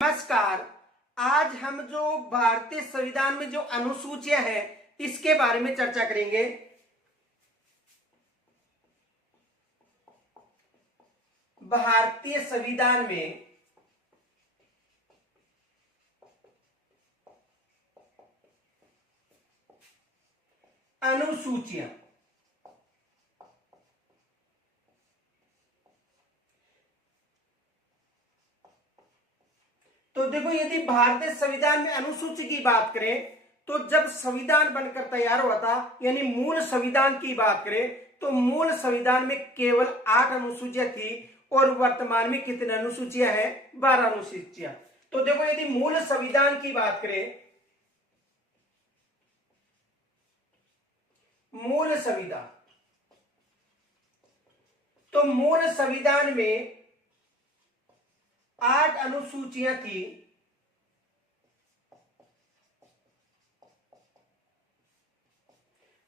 नमस्कार। आज हम जो भारतीय संविधान में जो अनुसूचियां हैं इसके बारे में चर्चा करेंगे। भारतीय संविधान में अनुसूचियां, तो देखो, यदि भारतीय संविधान में अनुसूची की बात करें तो जब संविधान बनकर तैयार हुआ था, यानी मूल संविधान की बात करें तो मूल संविधान में केवल 8 अनुसूचियां थी और वर्तमान में कितने अनुसूचियां हैं? 12 अनुसूचियां। तो देखो, यदि मूल संविधान की बात करें, मूल संविधान, तो मूल संविधान में 8 अनुसूचियां थी।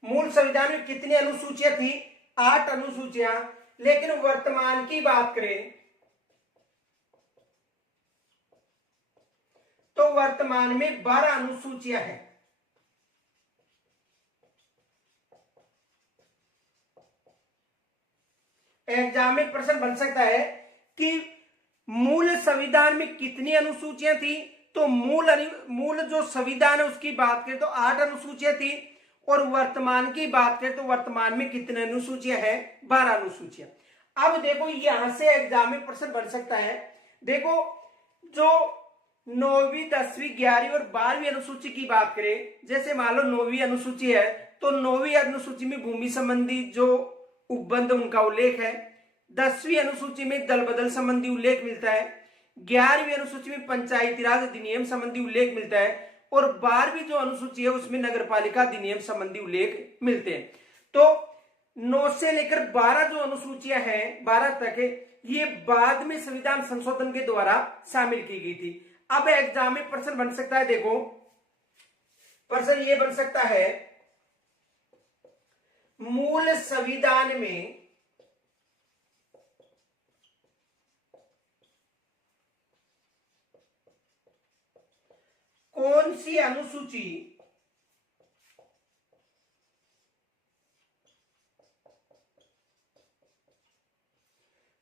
मूल संविधान में कितनी अनुसूचियां थी? 8 अनुसूचियां। लेकिन वर्तमान की बात करें तो वर्तमान में 12 अनुसूचियां हैं। एग्जाम में प्रश्न बन सकता है कि मूल संविधान में कितनी अनुसूचियां थी? तो मूल जो संविधान है उसकी बात करें तो 8 अनुसूचियां थी और वर्तमान की बात करें तो वर्तमान में कितने अनुसूचियां हैं? 12 अनुसूचियां। अब देखो, यहां से एग्जाम में प्रश्न बन सकता है। देखो, जो 9वीं 10वीं 11वीं और 12वीं अनुसूची की बात करें, जैसे मान लो 9वीं अनुसूची है तो 9वीं अनुसूची में भूमि संबंधी जो उपबंध उनका उल्लेख है। 10वीं अनुसूची में दल बदल संबंधी उल्लेख मिलता है। 11वीं अनुसूची में पंचायती राज अधिनियम संबंधी उल्लेख मिलता है और 12वीं जो अनुसूची है उसमें नगरपालिका अधिनियम संबंधी उल्लेख मिलते हैं। तो 9 से लेकर 12 जो अनुसूचियां हैं, 12 तक, ये बाद में संविधान संशोधन के द्वारा शामिल की गई थी। अब एग्जाम में प्रश्न बन सकता है, देखो प्रश्न ये बन सकता है, मूल संविधान में कौन सी अनुसूची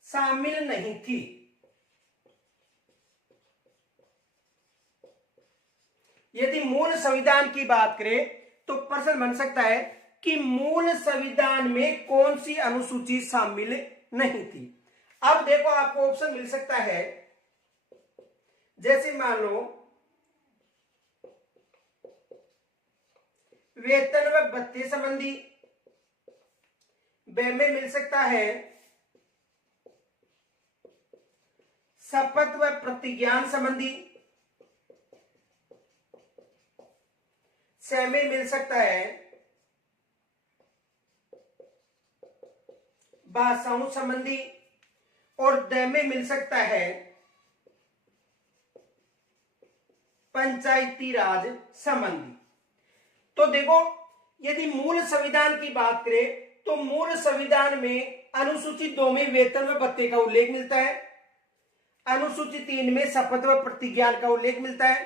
शामिल नहीं थी? यदि मूल संविधान की बात करें तो प्रश्न बन सकता है कि मूल संविधान में कौन सी अनुसूची शामिल नहीं थी। अब देखो, आपको ऑप्शन मिल सकता है, जैसे मान लो वेतन व भत्ते संबंधी, ब में मिल सकता है शपथ व प्रतिज्ञान संबंधी, स में मिल सकता है भाषाओं संबंधी और द में मिल सकता है पंचायती राज संबंधी। तो देखो, यदि मूल संविधान की बात करें तो मूल संविधान में अनुसूची 2 में वेतन व भत्ते का उल्लेख मिलता है। अनुसूची 3 में शपथ व प्रतिज्ञान का उल्लेख मिलता है।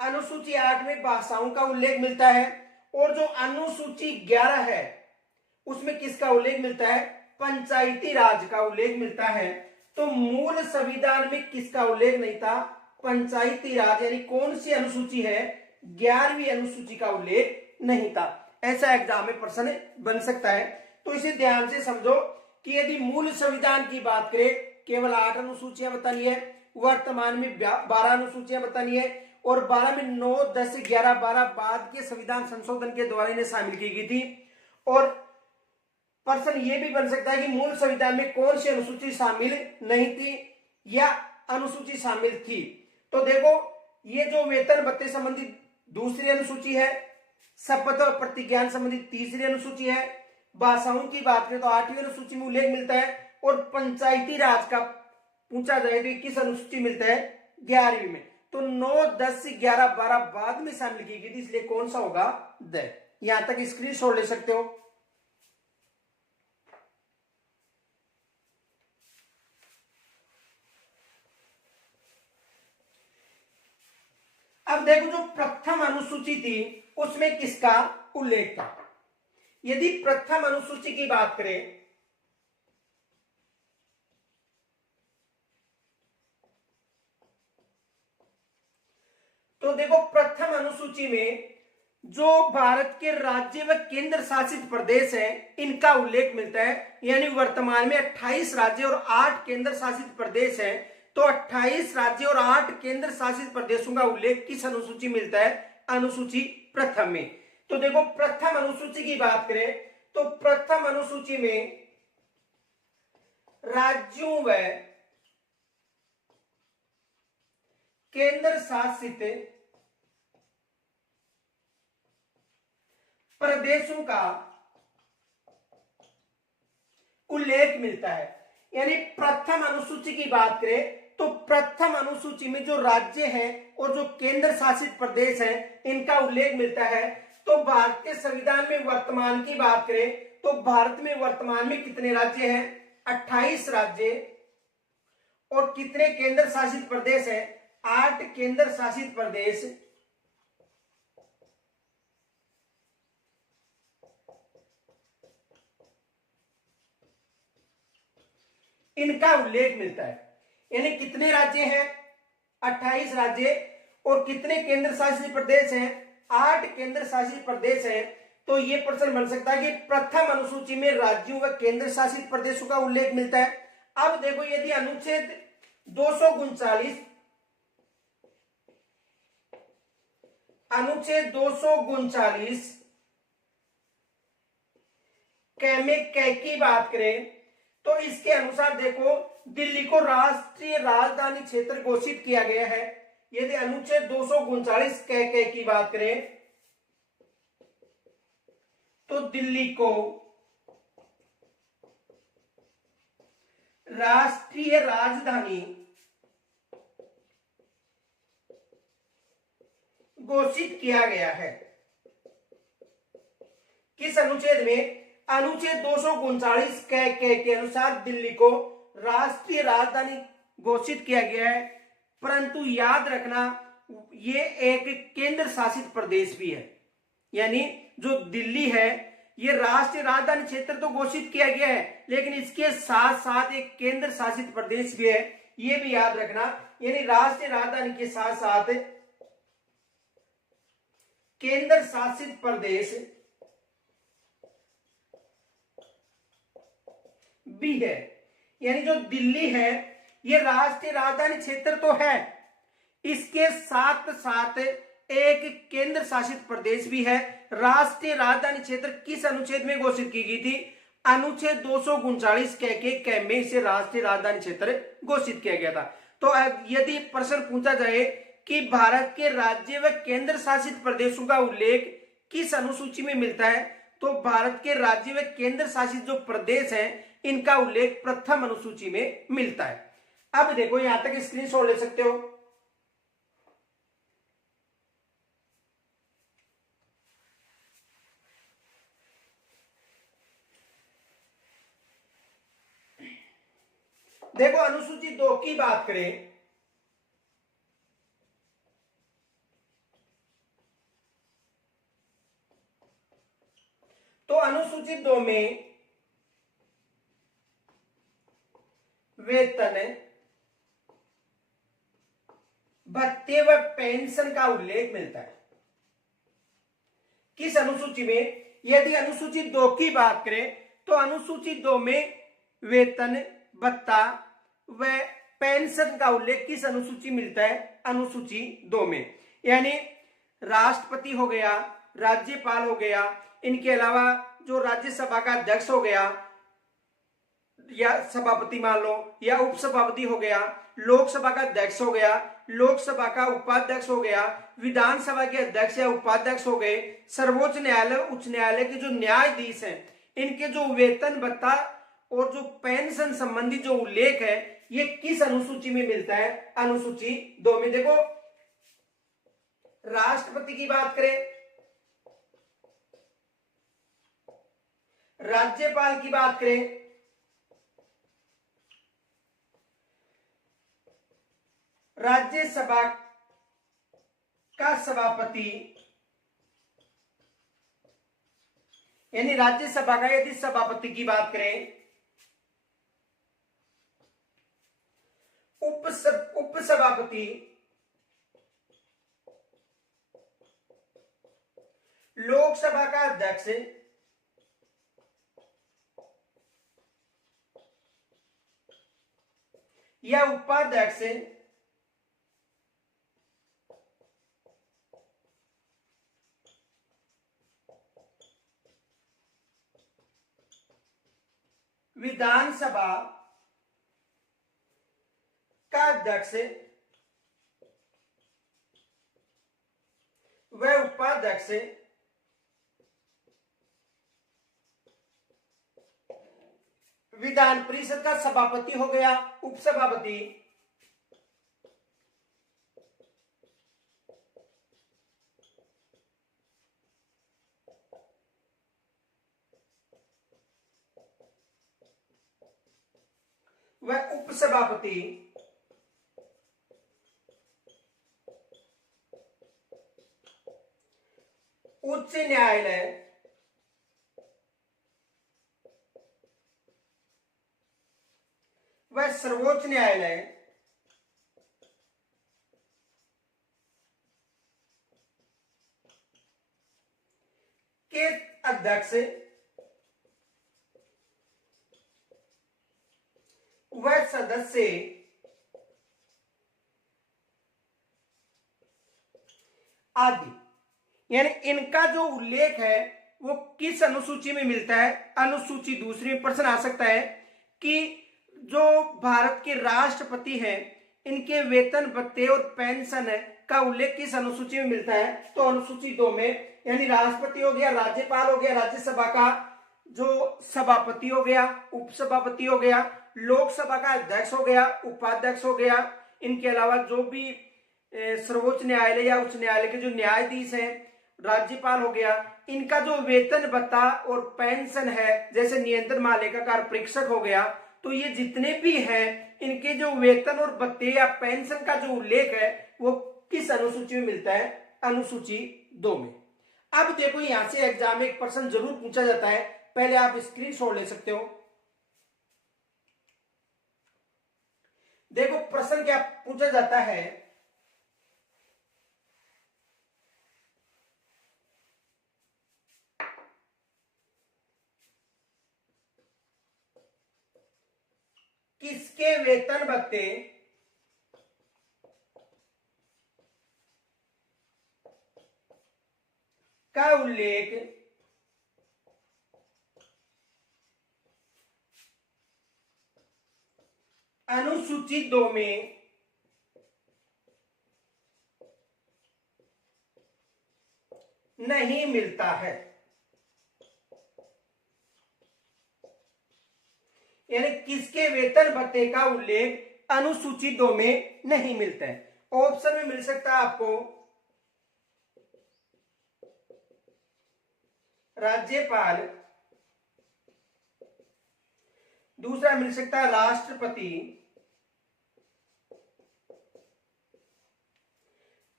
अनुसूची 8 में भाषाओं का उल्लेख मिलता है और जो अनुसूची 11 है उसमें किसका उल्लेख मिलता है? पंचायती राज का उल्लेख मिलता है। तो मूल संविधान में किसका उल्लेख नहीं था? पंचायती राज, यानी कौन सी अनुसूची है? 11वीं अनुसूची का उल्लेख नहीं था। ऐसा एग्जाम में प्रश्न बन सकता है। तो इसे ध्यान से समझो कि यदि मूल संविधान की बात करें केवल 8 अनुसूचियां बतानी है, वर्तमान में 12 अनुसूचियां बतानी है और 12 में 9, 10, 11, 12 बाद के संविधान संशोधन के द्वारा इन्हें शामिल की गई थी। और प्रश्न ये भी बन सकता है कि मूल संविधान में कौन सी अनुसूची शामिल नहीं थी या अनुसूची शामिल थी। तो देखो, ये जो वेतन भत्ते संबंधी दूसरी अनुसूची है, शपथ और प्रतिज्ञान संबंधी तीसरी अनुसूची है, भाषाओं की बात करें तो 8वीं अनुसूची में उल्लेख मिलता है और पंचायती राज का पूछा जाए तो किस अनुसूची मिलता है? 11वीं में। तो 9, 10, 11, 12 बाद में शामिल की गई थी, इसलिए कौन सा होगा? द। यहां तक स्क्रीनशॉट ले सकते हो। अब देखो जो प्रथम अनुसूची थी उसमें किसका उल्लेख था। यदि प्रथम अनुसूची की बात करें तो देखो प्रथम अनुसूची में जो भारत के राज्य व केंद्र शासित प्रदेश हैं इनका उल्लेख मिलता है। यानी वर्तमान में 28 राज्य और 8 केंद्र शासित प्रदेश हैं। तो 28 राज्य और 8 केंद्र शासित प्रदेशों का उल्लेख किस अनुसूची मिलता है, अनुसूची प्रथम में। तो देखो प्रथम अनुसूची की बात करें तो प्रथम अनुसूची में राज्यों व केंद्र शासित प्रदेशों का उल्लेख मिलता है। यानी प्रथम अनुसूची की बात करें तो प्रथम अनुसूची में जो राज्य हैं और जो केंद्र शासित प्रदेश हैं इनका उल्लेख मिलता है। तो भारत के संविधान में वर्तमान की बात करें तो भारत में वर्तमान में कितने राज्य हैं, 28 राज्य, और कितने केंद्र शासित प्रदेश हैं, 8 केंद्र शासित प्रदेश। इनका उल्लेख मिलता है। यानी कितने राज्य हैं, 28 राज्य, और कितने केंद्र शासित प्रदेश हैं, 8 केंद्र शासित प्रदेश हैं। तो ये प्रश्न बन सकता है कि प्रथम अनुसूची में राज्यों व केंद्र शासित प्रदेशों का उल्लेख मिलता है। अब देखो यदि अनुच्छेद 239 कै की बात करें तो इसके अनुसार देखो दिल्ली को राष्ट्रीय राजधानी क्षेत्र घोषित किया गया है। यदि अनुच्छेद 239 कै की बात करें तो दिल्ली को राष्ट्रीय राजधानी घोषित किया गया है। किस अनुच्छेद में, अनुच्छेद 239 कै के अनुसार दिल्ली को राष्ट्रीय राजधानी घोषित किया गया है। परंतु याद रखना ये एक केंद्र शासित प्रदेश भी है। यानी जो दिल्ली है ये राष्ट्रीय राजधानी क्षेत्र तो घोषित किया गया है लेकिन इसके साथ साथ एक केंद्र शासित प्रदेश भी है, ये भी याद रखना। यानी राष्ट्रीय राजधानी के साथ साथ केंद्र शासित प्रदेश भी है। यानी जो दिल्ली है ये राष्ट्रीय राजधानी क्षेत्र तो है, इसके साथ साथ एक केंद्र शासित प्रदेश भी है। राष्ट्रीय राजधानी क्षेत्र किस अनुच्छेद में घोषित की गई थी, अनुच्छेद 239 कै में इसे राष्ट्रीय राजधानी क्षेत्र घोषित किया गया था। तो यदि प्रश्न पूछा जाए कि भारत के राज्य व केंद्र शासित प्रदेशों का उल्लेख किस अनुसूची में मिलता है, तो भारत के राज्य व केंद्र शासित जो प्रदेश हैं इनका उल्लेख प्रथम अनुसूची में मिलता है। अब देखो यहां तक स्क्रीनशॉट ले सकते हो। देखो अनुसूची 2 की बात करें तो अनुसूची 2 में वेतन, भत्ते व पेंशन का उल्लेख मिलता है। किस अनुसूची में, यदि अनुसूची 2 की बात करें तो अनुसूची 2 में वेतन, भत्ता व पेंशन का उल्लेख किस अनुसूची मिलता है, अनुसूची 2 में। यानी राष्ट्रपति हो गया, राज्यपाल हो गया, इनके अलावा जो राज्यसभा का अध्यक्ष हो गया या सभापति मान लो, या उपसभापति हो गया, लोकसभा का अध्यक्ष हो गया, लोकसभा का उपाध्यक्ष हो गया, विधानसभा के अध्यक्ष या उपाध्यक्ष हो गए, सर्वोच्च न्यायालय, उच्च न्यायालय के जो न्यायाधीश हैं इनके जो वेतन, भत्ता और जो पेंशन संबंधी जो उल्लेख है ये किस अनुसूची में मिलता है, अनुसूची 2 में। देखो राष्ट्रपति की बात करें, राज्यपाल की बात करें, राज्यसभा का सभापति, यानी राज्यसभा का यदि सभापति की बात करें, उपसभापति, लोकसभा का अध्यक्ष, या उपाध्यक्ष, विधानसभा का अध्यक्ष व उपाध्यक्ष, विधान परिषद का सभापति हो गया उपसभापति, व उपसभापति, उच्च न्यायालय, व सर्वोच्च न्यायालय, के अध्यक्ष व सदस्य आदि, यानी इनका जो उल्लेख है वो किस अनुसूची में मिलता है? अनुसूची दूसरी में प्रश्न आ सकता है कि जो भारत के राष्ट्रपति हैं इनके वेतन भत्ते और पेंशन है का उल्लेख किस अनुसूची में मिलता है? तो अनुसूची 2 में, यानी राष्ट्रपति हो गया, राज्यपाल हो गया, राज्यसभा का जो सभापति हो गया, उपसभापति हो गया, लोकसभा का अध्यक्ष हो गया, उपाध्यक्ष हो गया, इनके अलावा जो भी सर्वोच्च न्यायालय या उच्च न्यायालय के जो न्यायाधीश हैं, राज्यपाल हो गया, इनका जो वेतन भत्ता और पेंशन है, जैसे नियंत्रण महालेखाकार परीक्षक हो गया, तो ये जितने भी हैं इनके जो वेतन और भत्ते या पेंशन का जो उल्लेख है वो किस अनुसूची में मिलता है? अनुसूची 2 में। अब देखो यहां से एग्जाम में एक प्रश्न जरूर पूछा जाता है, पहले आप स्क्रीनशॉट ले सकते हो। देखो प्रश्न क्या पूछा जाता है, किसके वेतन भत्ते का उल्लेख अनुसूची 2 में नहीं मिलता है? यानी किसके वेतन भत्ते का उल्लेख अनुसूची 2 में नहीं मिलता है? ऑप्शन में मिल सकता है आपको राज्यपाल, दूसरा मिल सकता है राष्ट्रपति,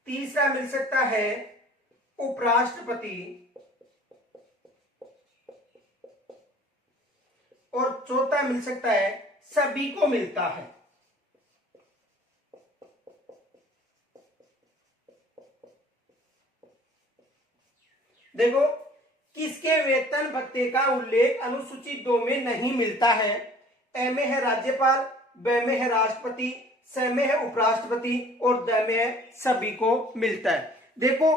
तीसरा मिल सकता है उपराष्ट्रपति, और चौथा मिल सकता है सभी को मिलता है। देखो किसके वेतन भत्ते का उल्लेख अनुसूची 2 में नहीं मिलता है? ए में है राज्यपाल, ब में है राष्ट्रपति, स में है उपराष्ट्रपति और द में है सभी को मिलता है। देखो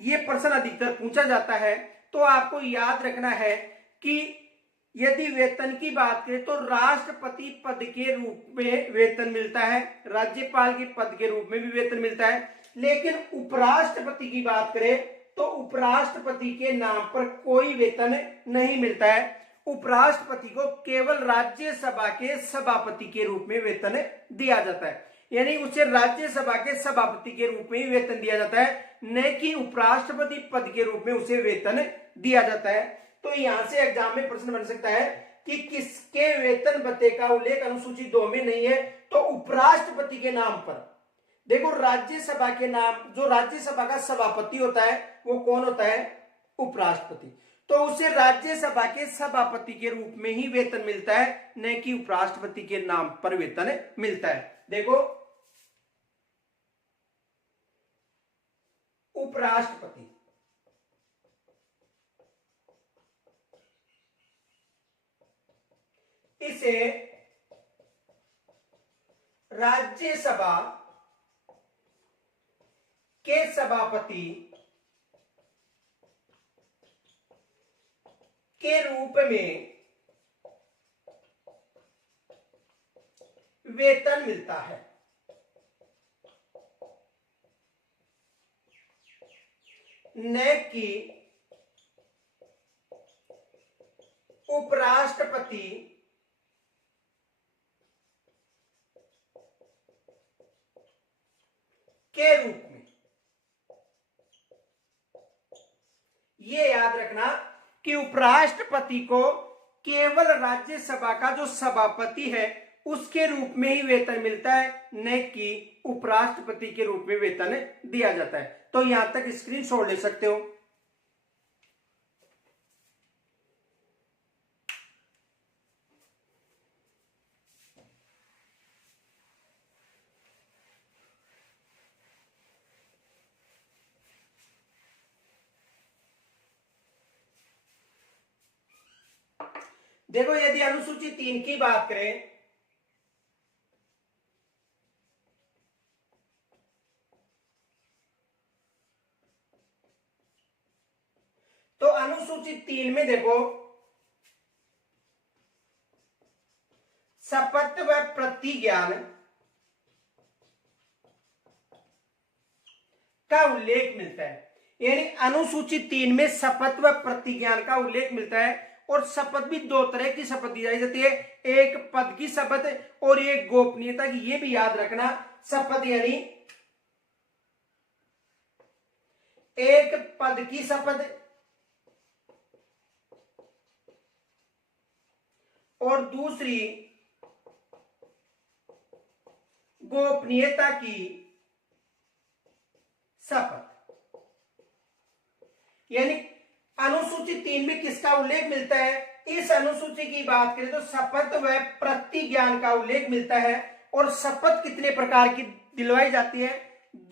ये प्रश्न अधिकतर पूछा जाता है, तो आपको याद रखना है कि यदि वेतन की बात करें तो राष्ट्रपति पद के रूप में वेतन मिलता है, राज्यपाल के पद के रूप में भी वेतन मिलता है, लेकिन उपराष्ट्रपति की बात करें तो उपराष्ट्रपति के नाम पर कोई वेतन नहीं मिलता है। उपराष्ट्रपति को केवल राज्यसभा के सभापति के रूप में वेतन दिया जाता है, यानी उसे राज्यसभा के सभापति के रूप में वेतन दिया जाता है, न कि उपराष्ट्रपति पद के रूप में उसे वेतन दिया जाता है। तो यहां से एग्जाम में प्रश्न बन सकता है कि किसके वेतन भत्ते का उल्लेख अनुसूची 2 में नहीं है? तो उपराष्ट्रपति के नाम पर देखो राज्यसभा के नाम, जो राज्यसभा का सभापति होता है वो कौन होता है? उपराष्ट्रपति। तो उसे राज्यसभा के सभापति के रूप में ही वेतन मिलता है, न कि उपराष्ट्रपति के नाम पर वेतन मिलता है। देखो उपराष्ट्रपति, इसे राज्यसभा के सभापति के रूप में वेतन मिलता है, न कि उपराष्ट्रपति के रूप में। ये याद रखना कि उपराष्ट्रपति को केवल राज्यसभा का जो सभापति है उसके रूप में ही वेतन मिलता है, न कि उपराष्ट्रपति के रूप में वेतन दिया जाता है। तो यहां तक स्क्रीनशॉट ले सकते हो। देखो यदि अनुसूची 3 की बात करें तो अनुसूची 3 में देखो शपथ व प्रतिज्ञान का उल्लेख मिलता है। यानी अनुसूची 3 में शपथ व प्रतिज्ञान का उल्लेख मिलता है। और शपथ भी दो तरह की शपथ दी जाती है, एक पद की शपथ और एक गोपनीयता की। ये भी याद रखना, शपथ यानी एक पद की शपथ और दूसरी गोपनीयता की शपथ। यानी अनुसूची 3 में किसका उल्लेख मिलता है? इस अनुसूची की बात करें तो शपथ व प्रतिज्ञान का उल्लेख मिलता है। और शपथ कितने प्रकार की दिलवाई जाती है?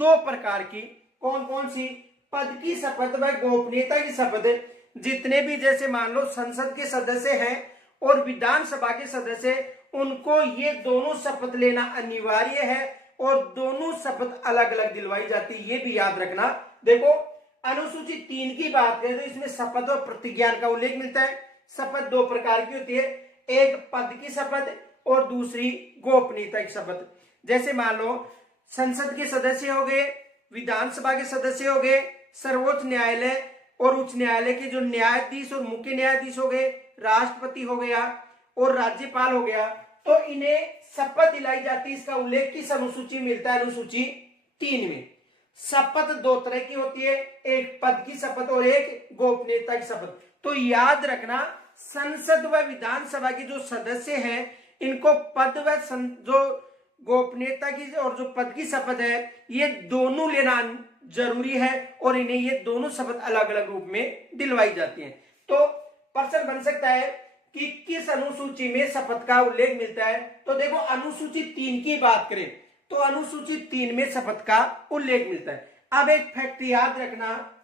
2 प्रकार की। कौन कौन सी? पद की शपथ व गोपनीयता की शपथ। जितने भी जैसे मान लो संसद के सदस्य हैं और विधानसभा के सदस्य, उनको ये दोनों शपथ लेना अनिवार्य है और दोनों शपथ अलग अलग दिलवाई जाती है। ये भी याद रखना। देखो अनुसूची 3 की बात करें तो इसमें शपथ और प्रतिज्ञान का उल्लेख मिलता है। शपथ 2 प्रकार की होती है, एक पद की शपथ और दूसरी गोपनीयता की शपथ। जैसे मान लो संसद के सदस्य हो गए, विधानसभा के सदस्य हो गए, सर्वोच्च न्यायालय और उच्च न्यायालय के जो न्यायाधीश और मुख्य न्यायाधीश हो गए, राष्ट्रपति हो गया और राज्यपाल हो गया, तो इन्हें शपथ दिलाई जाती है। इसका उल्लेख किस अनुसूची में मिलता है? अनुसूची 3 में। शपथ 2 तरह की होती है, एक पद की शपथ और एक गोपनीयता की शपथ। तो याद रखना, संसद व विधानसभा के जो सदस्य हैं इनको पद व जो गोपनीयता की और जो पद की शपथ है ये दोनों लेना जरूरी है और इन्हें ये दोनों शपथ अलग अलग रूप में दिलवाई जाती है। तो प्रश्न बन सकता है कि किस अनुसूची में शपथ का उल्लेख मिलता है? तो देखो अनुसूची 3 की बात करें तो अनुसूची 3 में शपथ का उल्लेख मिलता है। अब एक फैक्ट याद रखना,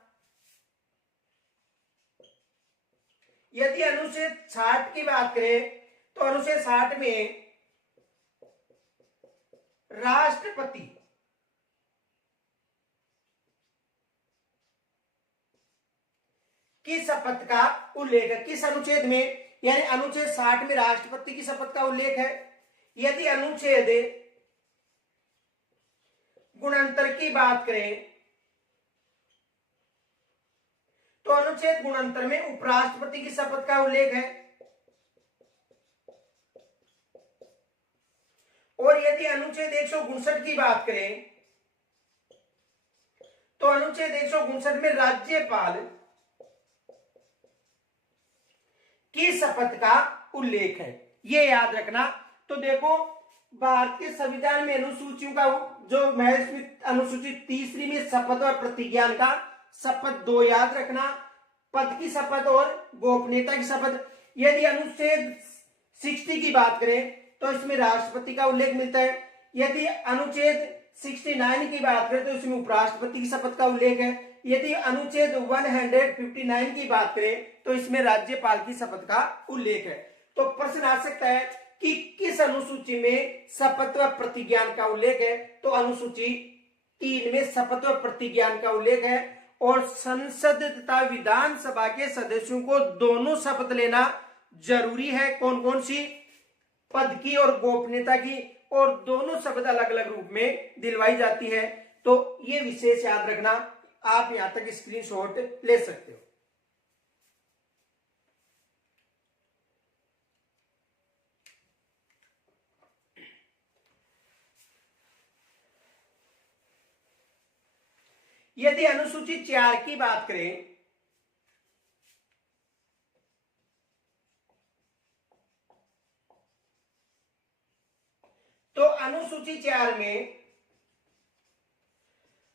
यदि अनुच्छेद 60 की बात करें तो अनुच्छेद 60 में राष्ट्रपति की शपथ का उल्लेख है। किस अनुच्छेद में? यानी अनुच्छेद 60 में राष्ट्रपति की शपथ का उल्लेख है। यदि अनुच्छेद 69 की बात करें तो अनुच्छेद 69 में उपराष्ट्रपति की शपथ का उल्लेख है। और यदि अनुच्छेद 159 की बात करें तो अनुच्छेद 159 में राज्यपाल की शपथ का उल्लेख है। यह याद रखना। तो देखो भारतीय संविधान में अनुसूचियों का जो अनुसूची तीसरी में शपथ और प्रतिज्ञान का शपथ 2 याद रखना, पद की शपथ और गोपनीयता की शपथ। यदि अनुच्छेद 60 की बात करें तो इसमें राष्ट्रपति का उल्लेख मिलता है। यदि अनुच्छेद 69 की बात करें तो इसमें उपराष्ट्रपति की शपथ का उल्लेख है। यदि अनुच्छेद 159 की बात करें तो इसमें राज्यपाल की शपथ का उल्लेख है। तो प्रश्न आ सकता है कि किस अनुसूची में शपथ व प्रतिज्ञान का उल्लेख है, तो अनुसूची 3 में शपथ व प्रतिज्ञान का उल्लेख है। और संसद तथा विधानसभा के सदस्यों को दोनों शपथ लेना जरूरी है। कौन कौन सी? पद की और गोपनीयता की, और दोनों शपथ अलग अलग रूप में दिलवाई जाती है। तो ये विशेष याद रखना, आप यहां तक स्क्रीनशॉट ले सकते हो। यदि अनुसूची 4 की बात करें तो अनुसूची 4 में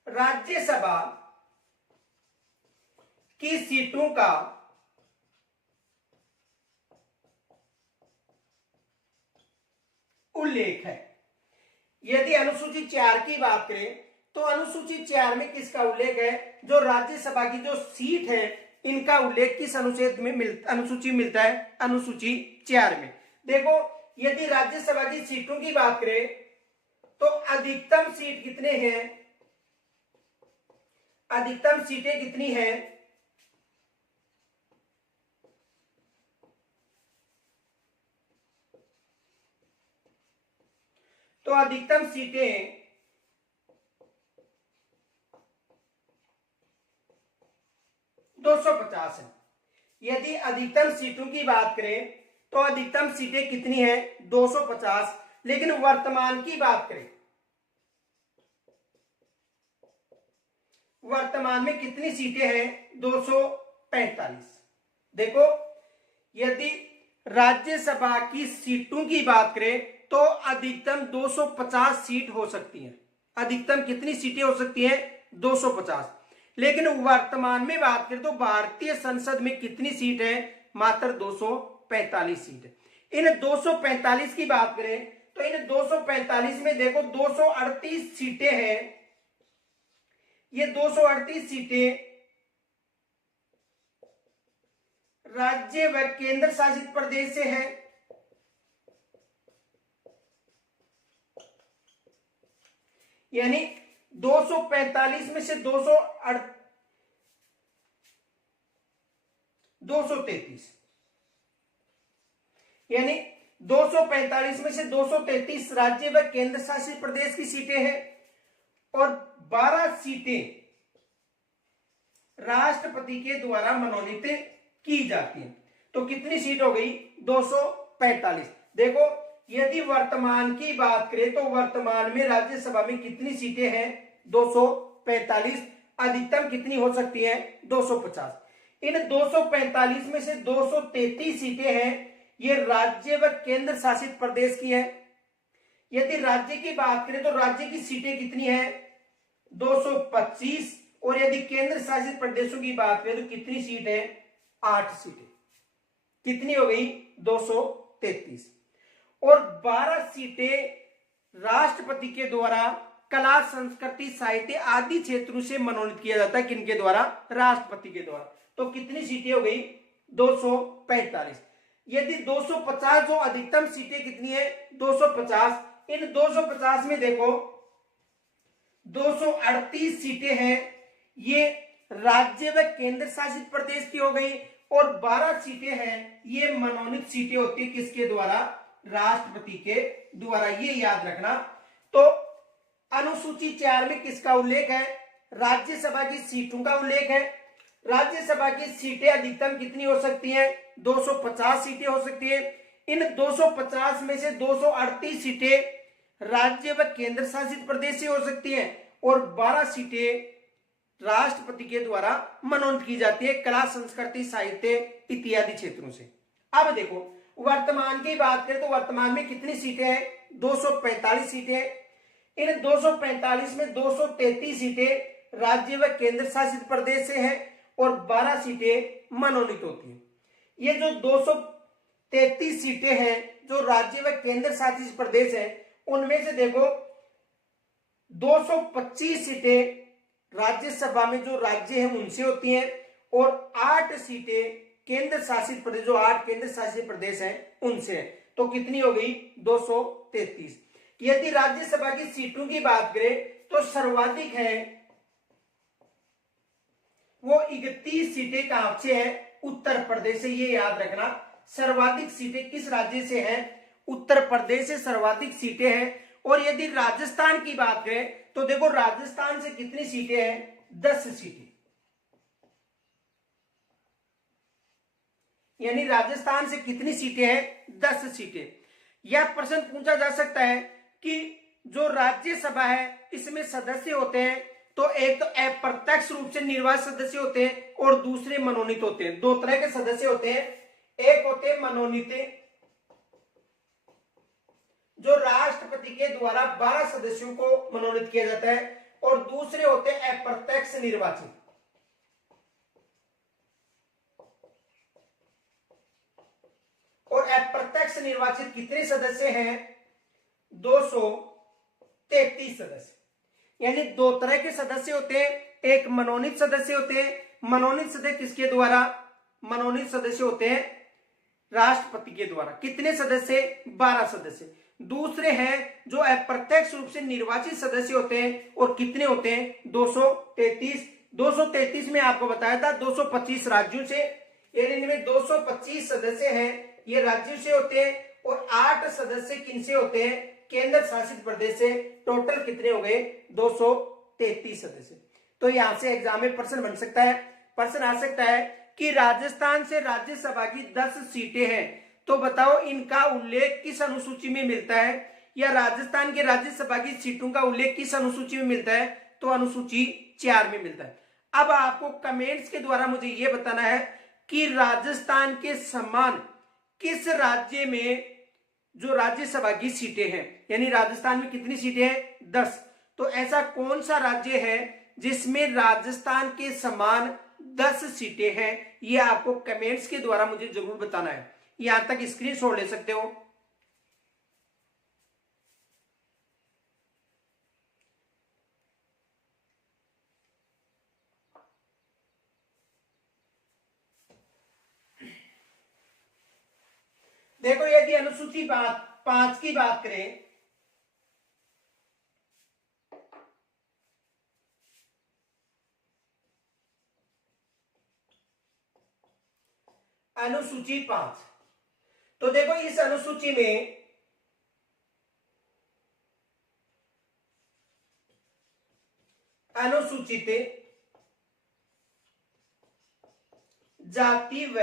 राज्यसभा की सीटों का उल्लेख है। यदि अनुसूची 4 की बात करें तो अनुसूची 4 में किसका उल्लेख है? जो राज्यसभा की जो सीट है इनका उल्लेख किस अनुच्छेद में अनुसूची मिलता है? अनुसूची 4 में। देखो, यदि राज्यसभा की सीटों की बात करें तो अधिकतम सीट कितने हैं? अधिकतम सीटें कितनी हैं? तो अधिकतम सीटें 250 है। यदि अधिकतम सीटों की बात करें तो अधिकतम सीटें कितनी है? 250। लेकिन वर्तमान की बात करें, वर्तमान में कितनी सीटें हैं? 245। देखो, यदि राज्यसभा की सीटों की बात करें तो अधिकतम 250 सीट हो सकती हैं। अधिकतम कितनी सीटें हो सकती हैं? 250। लेकिन वर्तमान में बात करें तो भारतीय संसद में कितनी सीट है? मात्र 245 सीट है। इन 245 की बात करें तो इन 245 में देखो 238 सीटें हैं। ये 238 सीटें राज्य व केंद्र शासित प्रदेश से हैं। यानी 245 में से 233, यानी 245 में से 233 राज्य व केंद्र शासित प्रदेश की सीटें हैं और 12 सीटें राष्ट्रपति के द्वारा मनोनीत की जाती हैं। तो कितनी सीट हो गई? 245। देखो, यदि वर्तमान की बात करें तो वर्तमान में राज्यसभा में कितनी सीटें हैं? 245। अधिकतम कितनी हो सकती है? 250। इन 245 में से 233 सीटें हैं ये राज्य व केंद्र शासित प्रदेश की है। यदि राज्य की बात करें तो राज्य की सीटें कितनी है? 225। और यदि केंद्र शासित प्रदेशों की बात करें तो कितनी सीट है? 8 सीटें। कितनी हो गई? 233। और 12 सीटें राष्ट्रपति के द्वारा कला, संस्कृति, साहित्य आदि क्षेत्रों से मनोनीत किया जाता है। किनके द्वारा? राष्ट्रपति के द्वारा। तो कितनी सीटें हो गई? 245। यदि 250 जो अधिकतम सीटें कितनी है? 250। इन 250 में देखो 238 सीटें हैं ये राज्य व केंद्र शासित प्रदेश की हो गई और 12 सीटें हैं ये मनोनीत सीटें होती है किसके द्वारा? राष्ट्रपति के द्वारा। ये याद रखना। तो अनुसूची 4 में किसका उल्लेख है? राज्यसभा की सीटों का उल्लेख है। राज्यसभा की सीटें अधिकतम कितनी हो सकती हैं? 250 सीटें हो सकती है। इन 250 में से 238 सीटें राज्य व केंद्र शासित प्रदेश से हो सकती हैं और 12 सीटें राष्ट्रपति के द्वारा मनोनीत की जाती है कला, संस्कृति, साहित्य इत्यादि क्षेत्रों से। अब देखो, वर्तमान की बात करें तो वर्तमान में कितनी सीटें हैं? 245 सीटें हैं। इन 245 में 233 सीटें राज्य व केंद्र शासित प्रदेश से हैं और 12 सीटें मनोनीत होती हैं। ये जो 233 सीटें हैं जो राज्य व केंद्र शासित प्रदेश हैं, उनमें से देखो 225 सीटें राज्यसभा में जो राज्य हैं उनसे होती हैं और 8 सीटें केंद्र शासित प्रदेश, जो 8 केंद्र शासित प्रदेश हैं उनसे हैं। तो कितनी हो गई? 233। यदि राज्यसभा की सीटों की बात करें तो सर्वाधिक है वो 31 सीटें कहां से है? उत्तर प्रदेश से। ये याद रखना, सर्वाधिक सीटें किस राज्य से हैं? उत्तर प्रदेश से सर्वाधिक सीटें हैं। और यदि राजस्थान की बात करें तो देखो राजस्थान से कितनी सीटें हैं? 10 सीटें। यानी राजस्थान से कितनी सीटें हैं? 10 सीटें। यह प्रश्न पूछा जा सकता है कि जो राज्यसभा है इसमें सदस्य होते हैं तो एक तो अप्रत्यक्ष रूप से निर्वाचित सदस्य होते हैं और दूसरे मनोनीत होते हैं। दो तरह के सदस्य होते हैं, एक होते हैं मनोनीत जो राष्ट्रपति के द्वारा 12 सदस्यों को मनोनीत किया जाता है, और दूसरे होते हैं अप्रत्यक्ष निर्वाचित। और अप्रत्यक्ष निर्वाचित कितने सदस्य हैं? 233 सदस्य। यानी दो तरह के सदस्य होते हैं, एक मनोनीत सदस्य होते हैं। मनोनीत सदस्य किसके द्वारा? मनोनीत सदस्य होते हैं राष्ट्रपति के द्वारा। कितने सदस्य? 12 सदस्य। दूसरे हैं जो अप्रत्यक्ष रूप से निर्वाचित सदस्य होते हैं, और कितने होते हैं? 233। 233 में आपको बताया था 225 राज्यों से, यानी इनमें 225 सदस्य हैं ये राज्यों से होते हैं, और 8 सदस्य किनसे होते हैं? केंद्र शासित प्रदेश से। टोटल कितने हो गए? 233 सदस्य। तो यहां से एग्जाम में प्रश्न बन सकता है, प्रश्न आ सकता है कि राजस्थान से राज्यसभा की 10 सीटें हैं, तो बताओ इनका उल्लेख किस अनुसूची में मिलता है? या राजस्थान के राज्यसभा की सीटों का उल्लेख किस अनुसूची में मिलता है? तो अनुसूची 4 में मिलता है। अब आपको कमेंट्स के द्वारा मुझे यह बताना है कि राजस्थान के समान किस राज्य में जो राज्यसभा की सीटें हैं, यानी राजस्थान में कितनी सीटें हैं? 10। तो ऐसा कौन सा राज्य है जिसमें राजस्थान के समान 10 सीटें हैं? ये आपको कमेंट्स के द्वारा मुझे जरूर बताना है। यहां तक स्क्रीनशॉट ले सकते हो। देखो यदि अनुसूची 5 की बात करें, अनुसूची 5, तो देखो इस अनुसूची में अनुसूचित जाति व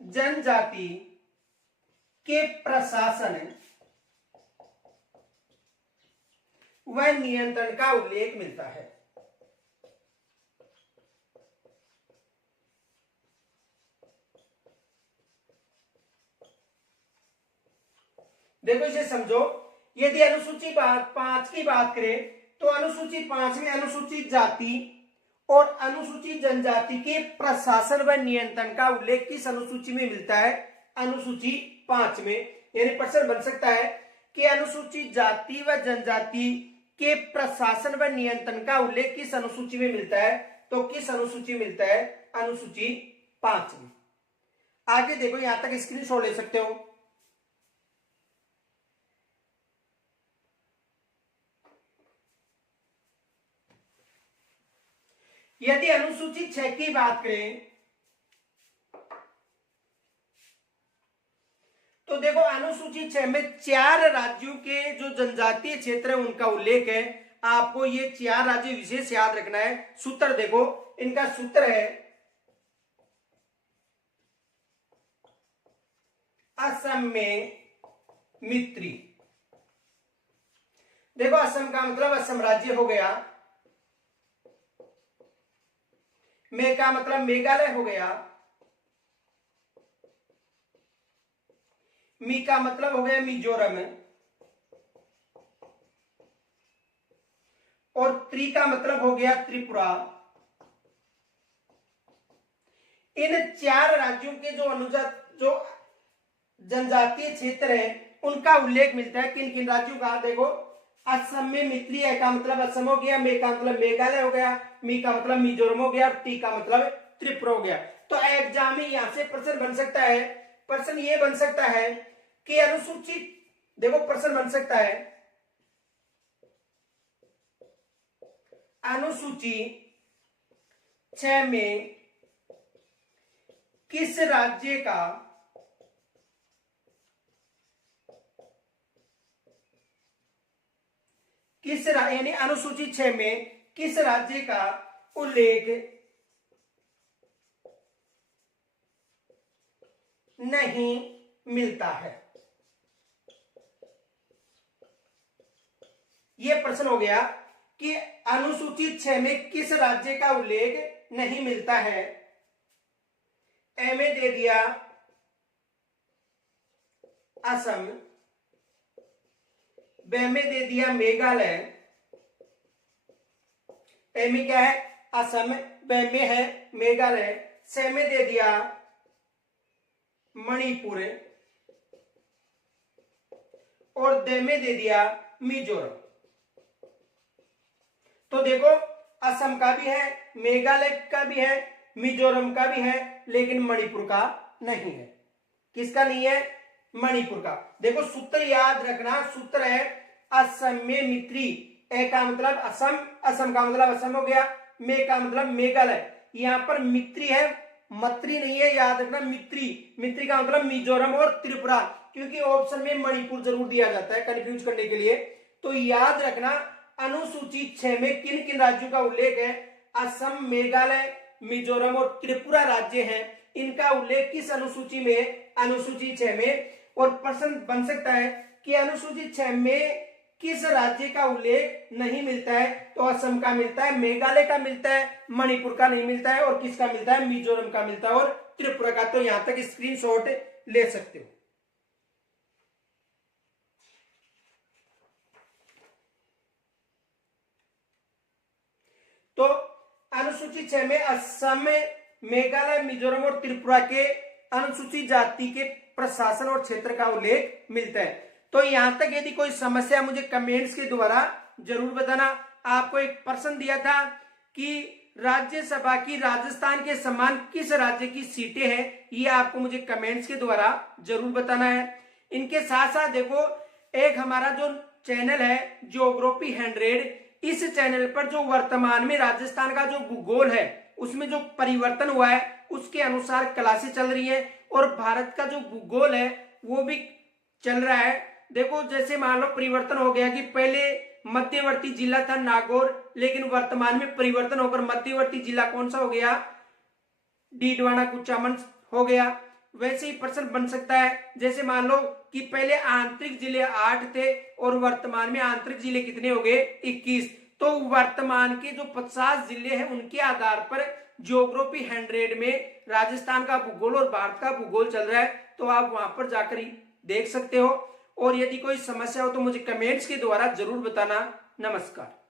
जनजाति के प्रशासन व नियंत्रण का उल्लेख मिलता है। देखो इसे समझो, यदि अनुसूची 5 की बात करें तो अनुसूची 5 में अनुसूचित जाति और अनुसूचित जनजाति के प्रशासन व नियंत्रण का उल्लेख किस अनुसूची में मिलता है? अनुसूची 5 में। यानी प्रश्न बन सकता है कि अनुसूचित जाति व जनजाति के प्रशासन व नियंत्रण का उल्लेख किस अनुसूची में मिलता है? तो किस अनुसूची में मिलता है? अनुसूची 5 में। आगे देखो, यहां तक स्क्रीनशॉट ले सकते हो। यदि अनुसूची 6 की बात करें तो देखो अनुसूची 6 में 4 राज्यों के जो जनजातीय क्षेत्र है उनका उल्लेख है। आपको ये 4 राज्य विशेष याद रखना है। सूत्र देखो, इनका सूत्र है असम में मित्री। देखो असम का मतलब असम राज्य हो गया, में का मतलब मेघालय हो गया, मी का मतलब हो गया मिजोरम, और त्रि का मतलब हो गया त्रिपुरा। इन 4 राज्यों के जो जनजातीय क्षेत्र है उनका उल्लेख मिलता है। किन किन राज्यों का? देखो, असम में मित्री है का मतलब असम हो गया, मे का मतलब मेघालय हो गया, मी का मतलब मिजोरम हो गया, और टी का मतलब त्रिपुरा हो गया। तो एग्जाम में यहां से प्रश्न बन सकता है, प्रश्न ये बन सकता है कि अनुसूचित, देखो प्रश्न बन सकता है अनुसूची 6 में किस राज्य का यानी अनुसूची 6 में किस राज्य का उल्लेख नहीं मिलता है? यह प्रश्न हो गया कि अनुसूची 6 में किस राज्य का उल्लेख नहीं मिलता है। ए में दे दिया असम, बे में दे दिया मेघालय, ए में क्या है? असम, बे में है मेघालय, से में दे दिया मणिपुर, और दे में दे दिया मिजोरम। तो देखो, असम का भी है, मेघालय का भी है, मिजोरम का भी है, लेकिन मणिपुर का नहीं है। किसका नहीं है? मणिपुर का। देखो सूत्र याद रखना, सूत्र है असम में मित्री, ए का मतलब असम, असम का मतलब असम हो गया, मे का मतलब मेघालय। यहां पर मित्री है, मत्री नहीं है, याद रखना मित्री। मित्री का मतलब मिजोरम और त्रिपुरा, क्योंकि ऑप्शन में मणिपुर जरूर दिया जाता है कंफ्यूज करने के लिए। तो याद रखना अनुसूची 6 में किन किन राज्यों का उल्लेख है? असम, मेघालय, मिजोरम और त्रिपुरा राज्य हैं। इनका उल्लेख किस अनुसूची में? अनुसूची 6 में। और प्रश्न बन सकता है कि अनुसूची 6 में किस राज्य का उल्लेख नहीं मिलता है? तो असम का मिलता है, मेघालय का मिलता है, मणिपुर का नहीं मिलता है, और किसका मिलता है? मिजोरम का मिलता है और त्रिपुरा का। तो यहां तक स्क्रीनशॉट ले सकते हो। तो अनुसूची 6 में असम, मेघालय, मिजोरम और त्रिपुरा के अनुसूचित जाति के प्रशासन और क्षेत्र का उल्लेख मिलता है। तो यहां तक यदि कोई समस्या मुझे कमेंट्स के द्वारा जरूर बताना। आपको एक प्रश्न दिया था कि राज्यसभा की राजस्थान के समान किस राज्य की सीटें हैं, ये आपको मुझे कमेंट्स के द्वारा जरूर बताना है। इनके साथ साथ देखो, एक हमारा जो चैनल है ज्योग्राफी 100, इस चैनल पर जो वर्तमान में राजस्थान का जो भूगोल है उसमें जो परिवर्तन हुआ है उसके अनुसार क्लासें चल रही है, और भारत का जो भूगोल है वो भी चल रहा है। देखो, जैसे मान लो परिवर्तन हो गया कि पहले मध्यवर्ती जिला था नागौर, लेकिन वर्तमान में परिवर्तन होकर मध्यवर्ती जिला कौन सा हो गया? डीडवाना कुचामन हो गया। वैसे ही प्रश्न बन सकता है, जैसे मान लो कि पहले आंतरिक जिले 8 थे और वर्तमान में आंतरिक जिले कितने हो गए? 21। तो वर्तमान के जो 50 जिले हैं उनके आधार पर ज्योग्राफी 100 में राजस्थान का भूगोल और भारत का भूगोल चल रहा है। तो आप वहां पर जाकर देख सकते हो। और यदि कोई समस्या हो तो मुझे कमेंट्स के द्वारा जरूर बताना। नमस्कार।